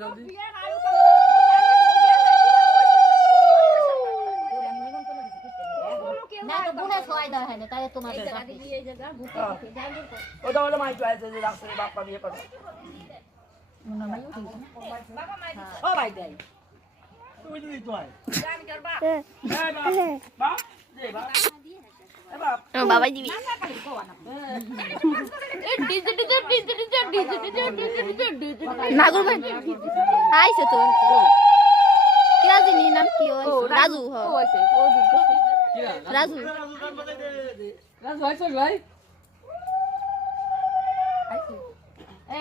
জলদি না তো বুনে ছয় দাও হয় না তাই তোমার ওটা হলো মাই চয়েছে যে রাস্তায় বাপ্পা বিয়ে করে ও ভাই দেই তুমি দিদি তো আয় বাপ দে বাপ বাবা দিবি নাগর ভাই আইছে তো কি জানি নাম কি রাজু হ রাজু রাজু আইছো ভাই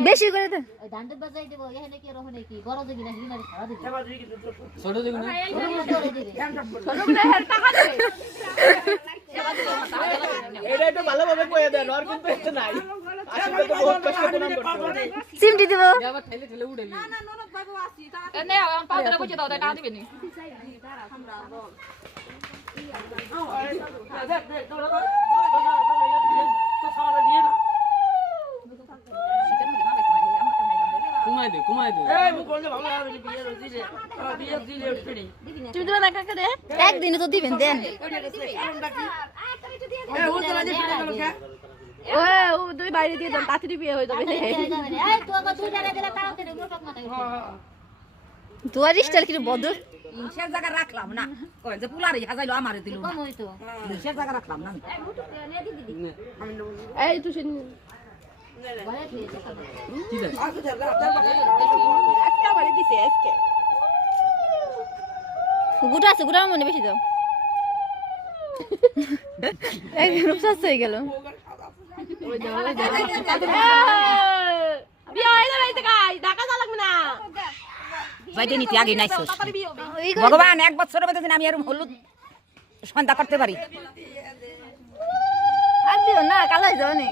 বেশি করে দে ওই ডান্ডে বাজাই দেব এখানে কি রহনে কি বড় দিবি না হিমারি খাওয়া দিবি এবার দিদি ছোট দিবি না এটা একটু ভালোভাবে কইয়া দেন আর কিন্তু এটা নাই আসলে তো বহুত কষ্ট করে করতে সিমটি দিব আবার ঠেলে ঠেলে উড়েলি এনে আমার পা ধরে বুঝে দাও তাই টাকা দিবেনি কুমাই দে এই মু কোন ভালো হবে বিয়ে দিলে বিয়ে দিলে উঠবি তুমি দিবা না কাকা দে একদিনে তো দিবেন দেন এই ও তো রাজি ফিরে গেল কে ও দুই বাইরে দিয়ে দেন তাড়াতাড়ি বিয়ে হয়ে যাবে এই তো আমার দুই জায়গা দিলে তাও তেরে গুলো টক মাথায় তোর স্টাইল কি বদল ইনশের জায়গা রাখলাম না কই যে পুলারি হাজাইলো আমারে দিল না কম হইতো ইনশের জায়গা রাখলাম না এই তুই শুন ঘরে দিয়ে যেতে কি দে আজকে বাড়ি দিছে আজকে গুটা আছে গুটার মনে বেশি দাও এই রূপসাস হয়ে গেল বিয়ে হয়ে যাবে এই গাই ঢাকা যা লাগবে না বাইতে নিতে আগে নাইছস ভগবান এক বছর মধ্যে দিন আমি আর হলুদ সন্ধ্যা করতে পারি আর দিও না কালো হয়ে যাও নি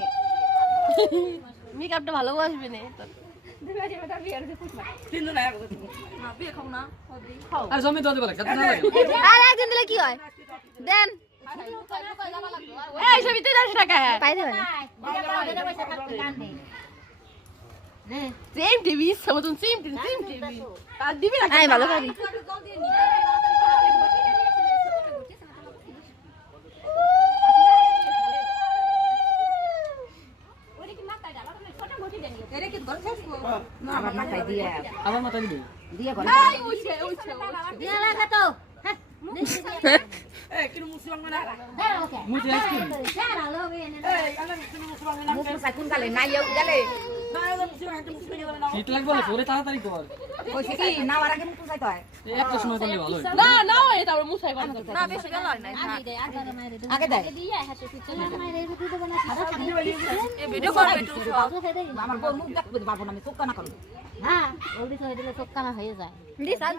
মেকআপটা ভালো আসবে না তিনজন না আর জমি তো দেব লাগে কত না লাগে আর একদিন দিলে কি হয় দেন এই সবই তুই 10 টাকা পাই দেবেন সেম টিভি সমতুন সেম টিভি আর দিবি না আই ভালো করি আমার মাথায় দিয়ে আবার মাথা দিবি দিয়ে ঘরে দিয়া লাগা তো এই কিনু মুসলমান না হ্যাঁ ওকে মুছে আইসক্রিম সারা লোক এনে এই আলা কিনু মুসলমান না মুখ সাকুন গালে নাই গেলে না এটা মুসলমান একটা মুসলমান না শীত লাগবে না তোরে তাড়াতাড়ি কর কইছে কি নাওয়ার আগে মুখ চাইতে হয় একটা সময় করলে ভালো হয় না না ওই তারপর মুছাই করতে না বেশি গেল না আগে দেয় আগে মাইরে দেয় আগে দেয় দিয়া হাতে পিছে মাইরে দিতে দেব না সারা খালি এই ভিডিও করবে একটু আমার বউ মুখ দেখতে পারবো না আমি চোখ কানা করব হ্যাঁ ওই দিকে হয়ে দিলে চোখ কানা হয়ে যায় দি সাল